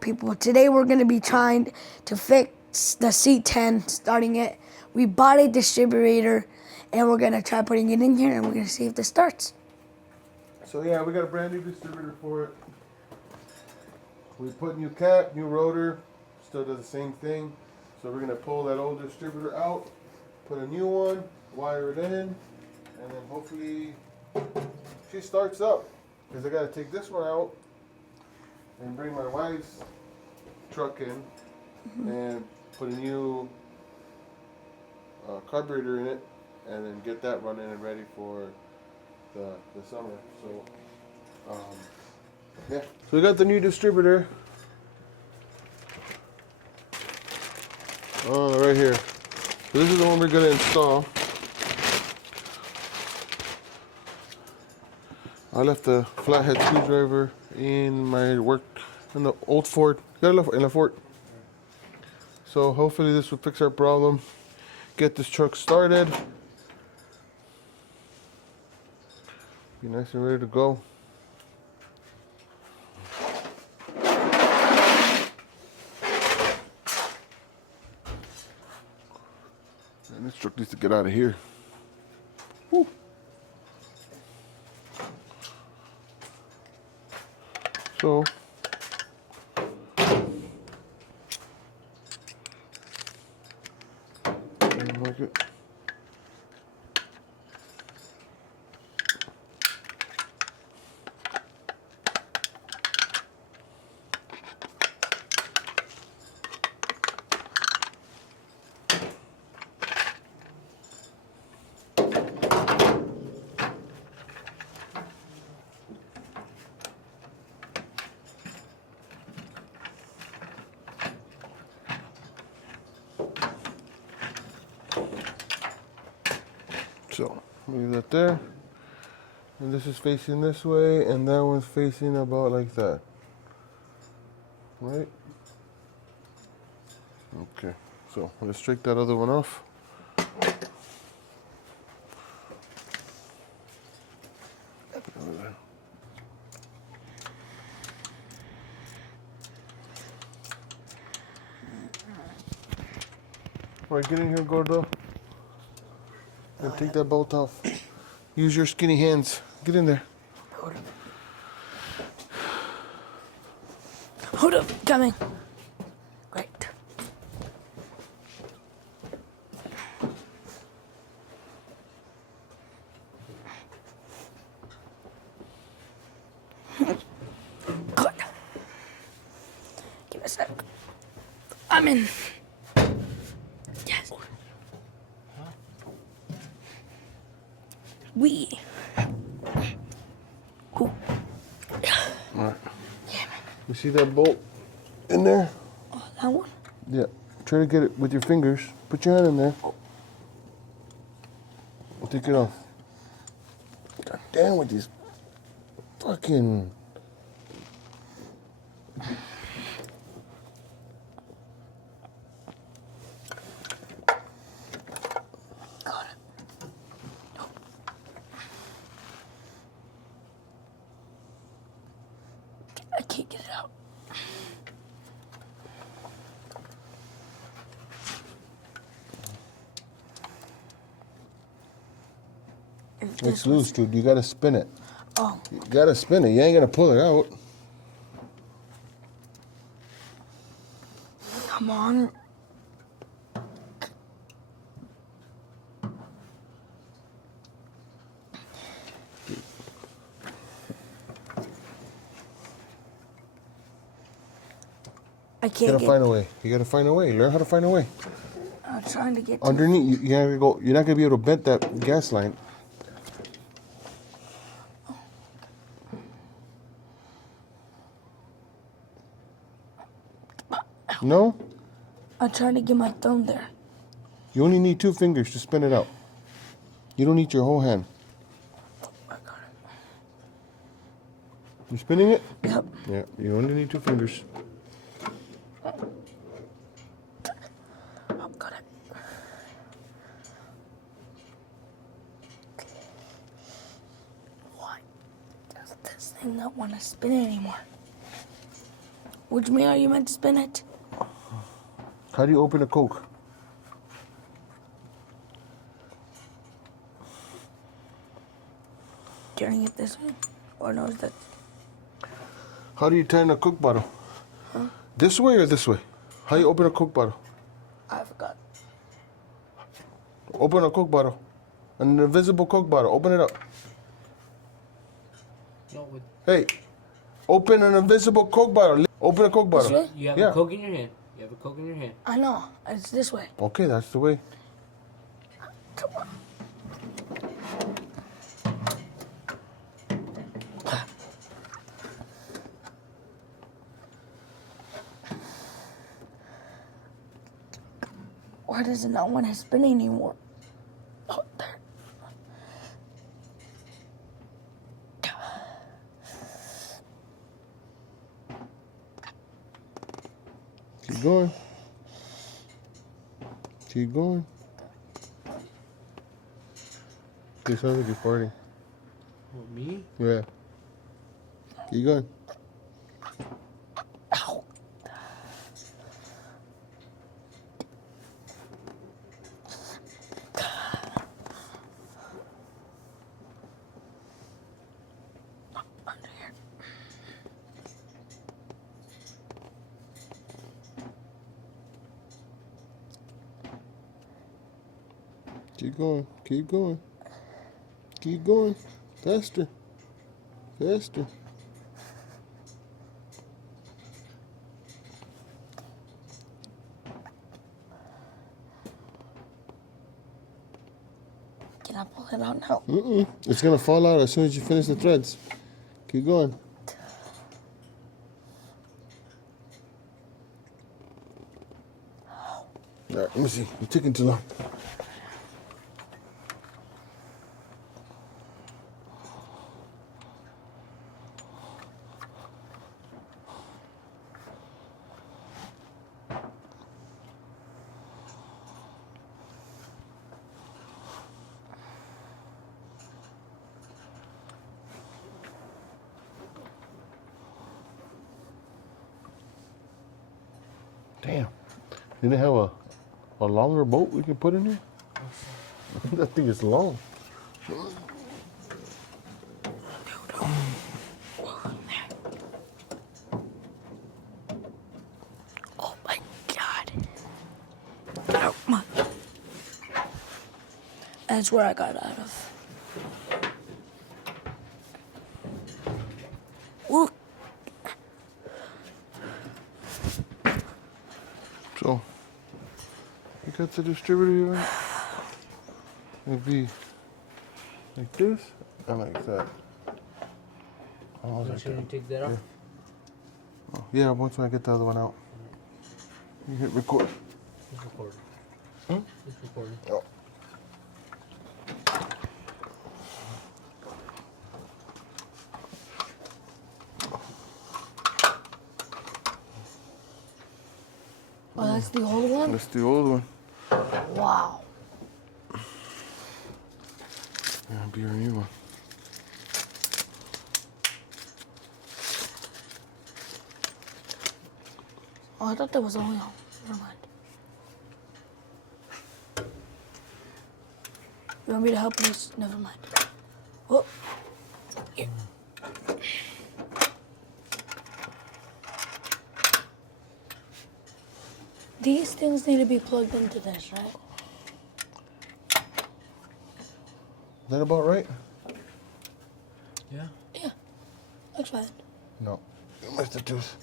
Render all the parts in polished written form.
back, people. Today we're going to be trying to fix the C10, starting it. We bought a distributor, and we're going to try putting it in here, and we're going to see if this starts. So yeah, we got a brand new distributor for it. We put new cap, new rotor, still does the same thing. So we're going to pull that old distributor out, put a new one, wire it in, and then hopefully she starts up. Because I got to take this one out and bring my wife's truck in and put a new carburetor in it, and then get that running and ready for the summer. So yeah, so we got the new distributor right here. So this is the one we're going to install. I left the flathead screwdriver in my work in the old Ford. Got it in a Ford. So hopefully this will fix our problem. Get this truck started. Be nice and ready to go. And this truck needs to get out of here. Woo. So like it. So leave that there, and this is facing this way, and that one's facing about like that, right? Okay, so let's take that other one off. All right, get in here, Gordo. And take that bolt off. Use your skinny hands. Get in there. Hold up. Hold up, coming. Great. Good. Give me a sec. I'm in. Yes. We. Cool. All right. Yeah, man. You see that bolt in there? Oh, that one? Yeah. Try to get it with your fingers. Put your hand in there. Take it off. God damn with these fucking... Got it. I can't get it out. It's loose, dude. You gotta spin it. Oh. You gotta spin it. You ain't gonna pull it out. Come on. I can't You gotta find a way. You gotta find a way. Learn how to find a way. I'm trying to get to Underneath, you gotta go. You're not gonna be able to bend that gas line. No? I'm trying to get my thumb there. You only need 2 fingers to spin it out. You don't need your whole hand. I got it. You spinning it? Yep. Yeah, you only need 2 fingers. Oh, got it. Why does this thing not want to spin anymore? Which way are you meant to spin it? How do you open a Coke? Turning it this way? Or no, is that... How do you turn a Coke bottle? Huh? This way or this way? How you open a Coke bottle? I forgot. Open a Coke bottle. An invisible Coke bottle. Open it up. No, with, Hey, open an invisible Coke bottle. Open a Coke This bottle. way? you have Yeah. a Coke in your hand. You have a Coke in your hand. I know. It's this way. Okay, that's the way. Come on. Why does it not want to spin anymore? Oh, there. Keep going. Keep going. It sounds like you're farting. Oh, me? Yeah. Keep going. Ow. Under here. Keep going. Keep going. Keep going. Faster. Faster. Can I pull it out now? Mm-mm. It's gonna fall out as soon as you finish the threads. Keep going. All right, let me see. You're taking too long. Damn. Didn't it have a longer boat we can put in here? That thing is long. Oh my god. Ow, my. That's where I got out of. Ooh. So, you got the distributor here. It'd be like this and like that. Almost Make like sure you that. take that off. Oh, yeah, once I get the other one out. You hit record. It's recording. Hmm? It's recording. Oh. Oh, that's the old one? That's the old one. Wow. That'll be your new one. Oh, I thought that was only on. Never mind. You want me to help you? Never mind. Oh. Here. These things need to be plugged into this, right? Is that about right? Yeah. Yeah. Looks fine. No. You missed the tooth.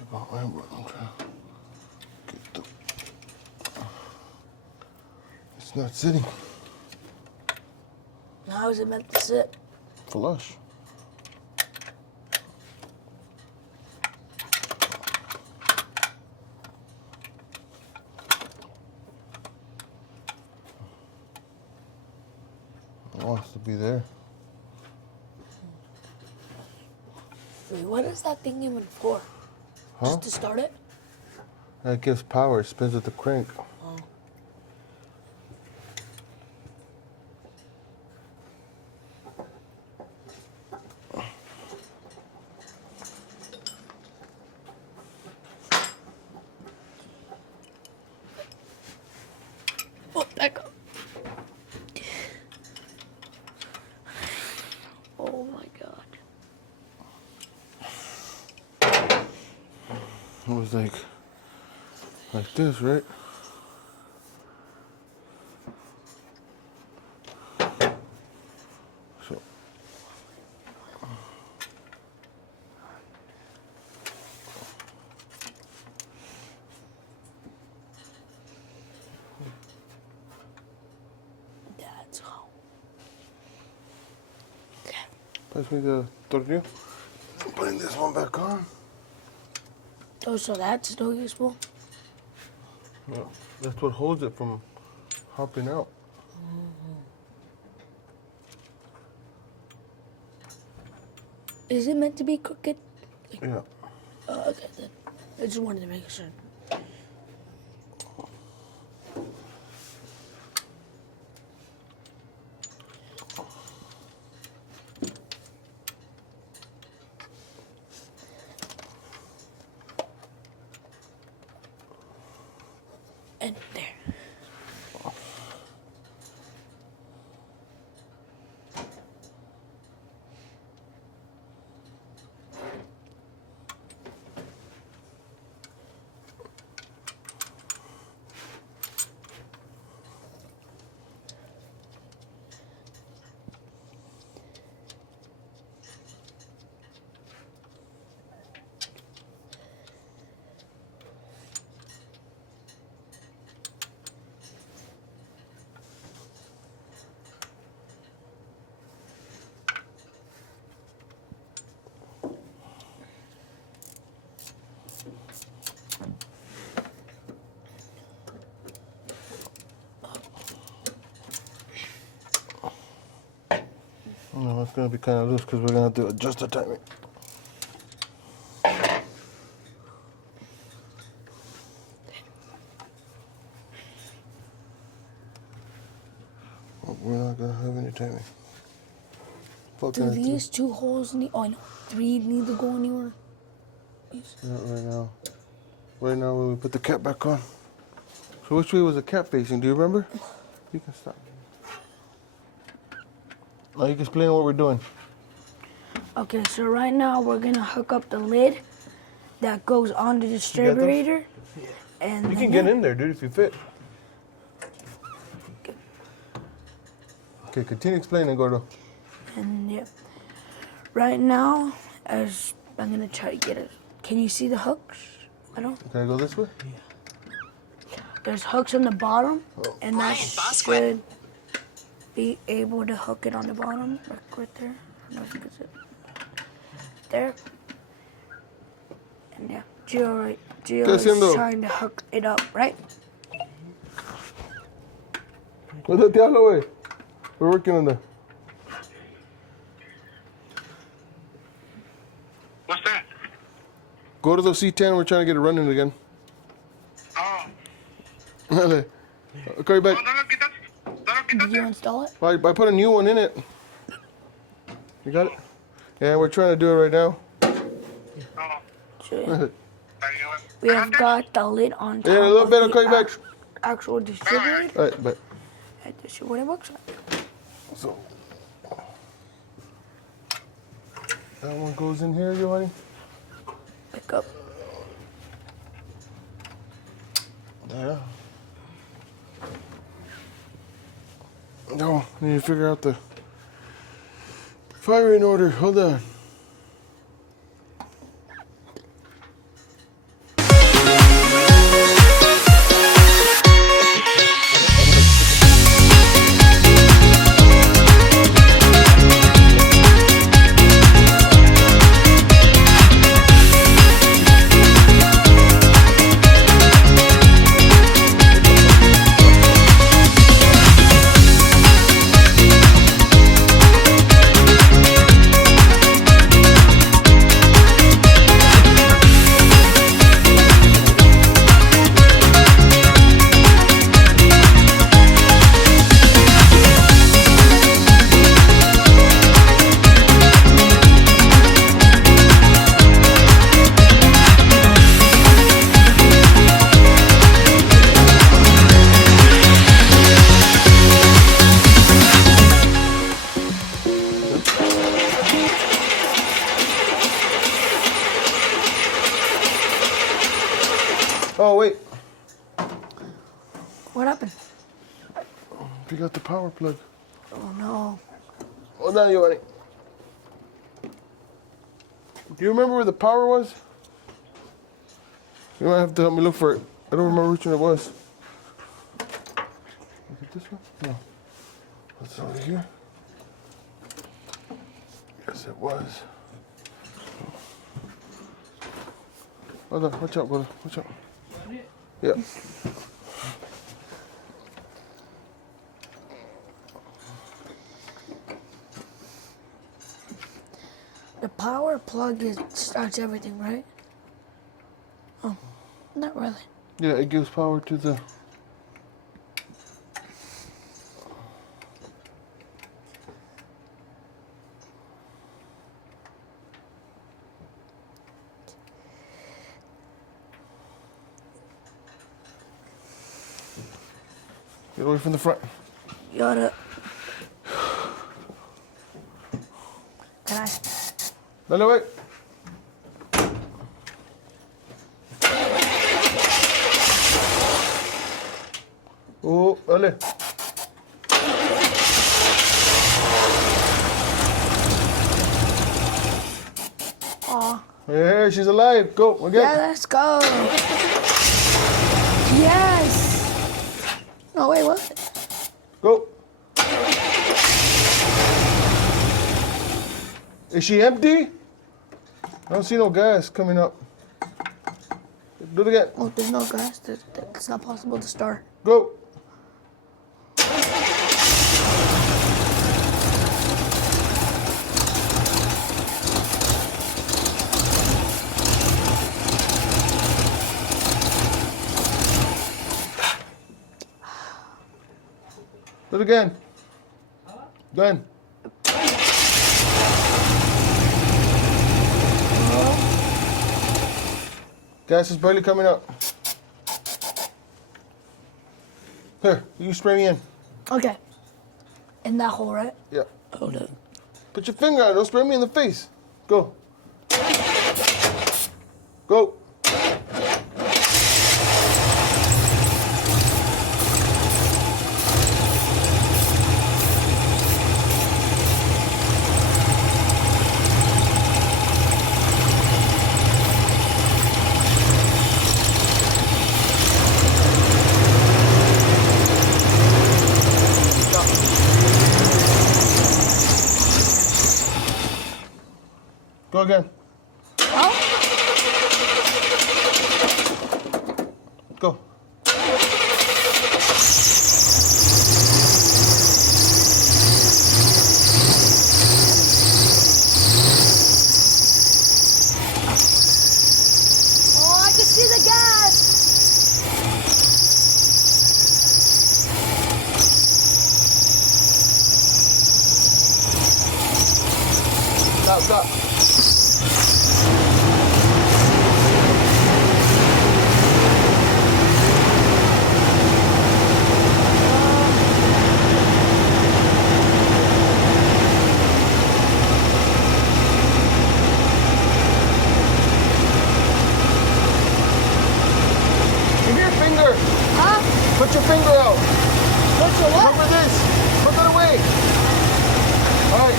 About right, but I'm trying to get the... It's not sitting How is it meant to sit? flush. wants to be there. Wait, what is that thing even for? Huh? Just to start it? That gives power. It spins with the crank. Oh. Oh, back up. Oh my god. It was like this, right? So That's how. pass me the tornillo. I'm putting this one back on. Oh, so that's still useful? Yeah, that's what holds it from hopping out. Is it meant to be crooked? Yeah. Oh, okay then. I just wanted to make sure. And there. No, it's gonna be kind of loose because we're gonna have to adjust the timing. Oh, we're not gonna have any timing. Do Fucking these two holes need? Oh, I know. 3 need to go anywhere. not right now. Right now, when we put the cap back on. So which way was the cap facing? Do you remember? You can stop. Now you can explain what we're doing. Okay, so right now we're gonna hook up the lid that goes on the distributor. And You then can get in there, dude, if you fit. Okay, continue explaining, Gordo. And yeah, right now, as I'm gonna try to get it. Can you see the hooks? I don't. Can I go this way? There's hooks on the bottom, and that Brian Bosquet. should be able to hook it on the bottom, like right there. I don't know if you can see it. There. And yeah, Gio is haciendo? trying to hook it up, right? What's the other way? We're working on that. What's that? Gordo C10, we're trying to get it running again. Oh. Dale. I'll call you back. No lo quitas. No lo Did you quitas. install it? I put a new one in it. You got it? Yeah, we're trying to do it right now. Oh. Sure. We have got the lid on top Yeah, in a little of bit, I'll the call you back. actual distributor. All right, but And this is what it looks like. so that one goes in here, Giovanni. Pick up. Yeah. No, I need to figure out the firing order. Hold on. Oh, wait. What happened? Pick out the power plug. Oh no. Hold on, Giovanni. Do you remember where the power was? You might have to help me look for it. I don't remember which one it was. Is it this one? No. What's over here? Yes, it was. Hold on, watch out, brother. Watch out. Yeah. The power plug starts everything, right? Oh, not really. Yeah, it gives power to the... Get away from the front. You gotta. Can I? Dale, wait. Oh, dale. Aw. Yeah, she's alive. Go, again. Yeah, let's go. Yes. No, wait, what? Go. Is she empty? I don't see no gas coming up. Do it again. Oh, there's no gas. It's not possible to start. Go. Do it again. Done. Gas is barely coming up. Here, you spray me in. Okay. In that hole, right? Yeah. Hold up. Put your finger out. Don't spray me in the face. Go. Go. Go again. Oh, Go. oh, I can see the gas. Stop, stop. Give me your finger. Huh? Put your finger out. What's your what? Cover this. Put that away. All right.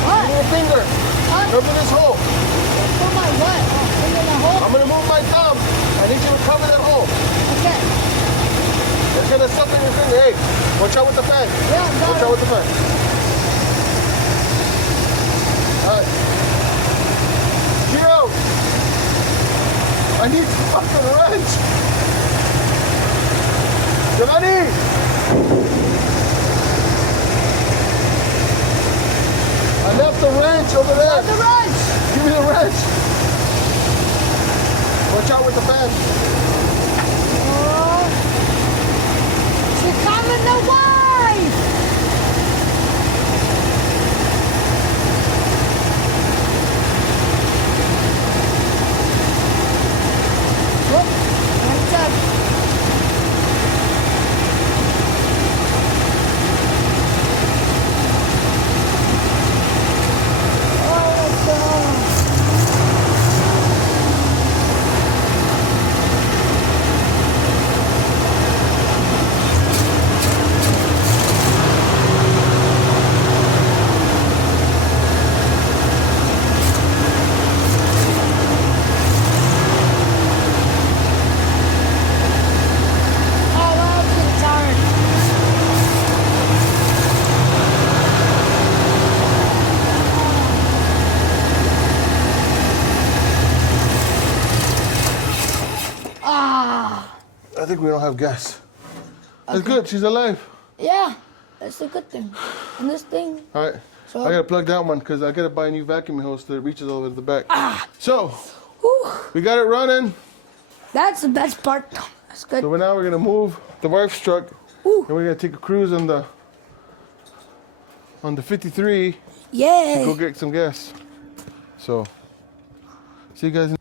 What? Give me your finger. Huh? Cover this hole. For my what? Oh, in the hole? I'm gonna move my thumb. I need you to cover that hole. Okay. There's gonna stuff in your finger. Hey, watch out with the fan. Yeah, I'm Watch got out it. with the fan. All right. Zero. I need fucking wrench. Giovanni. I left the wrench over there. The wrench. Give me the wrench. Watch out with the fan. Oh. She's coming the wife. Oh, what's up? Oh, let's go. think we don't have gas. That's Okay. good. She's alive. Yeah, that's a good thing. And this thing, All right. so, I gotta plug that one because I gotta buy a new vacuum hose that reaches all the way to the back. So whew, we got it running. that's the best part. That's good. So now we're gonna move the wife's truck, Ooh. and we're gonna take a cruise on the 53. Yay. Go get some gas. So see you guys.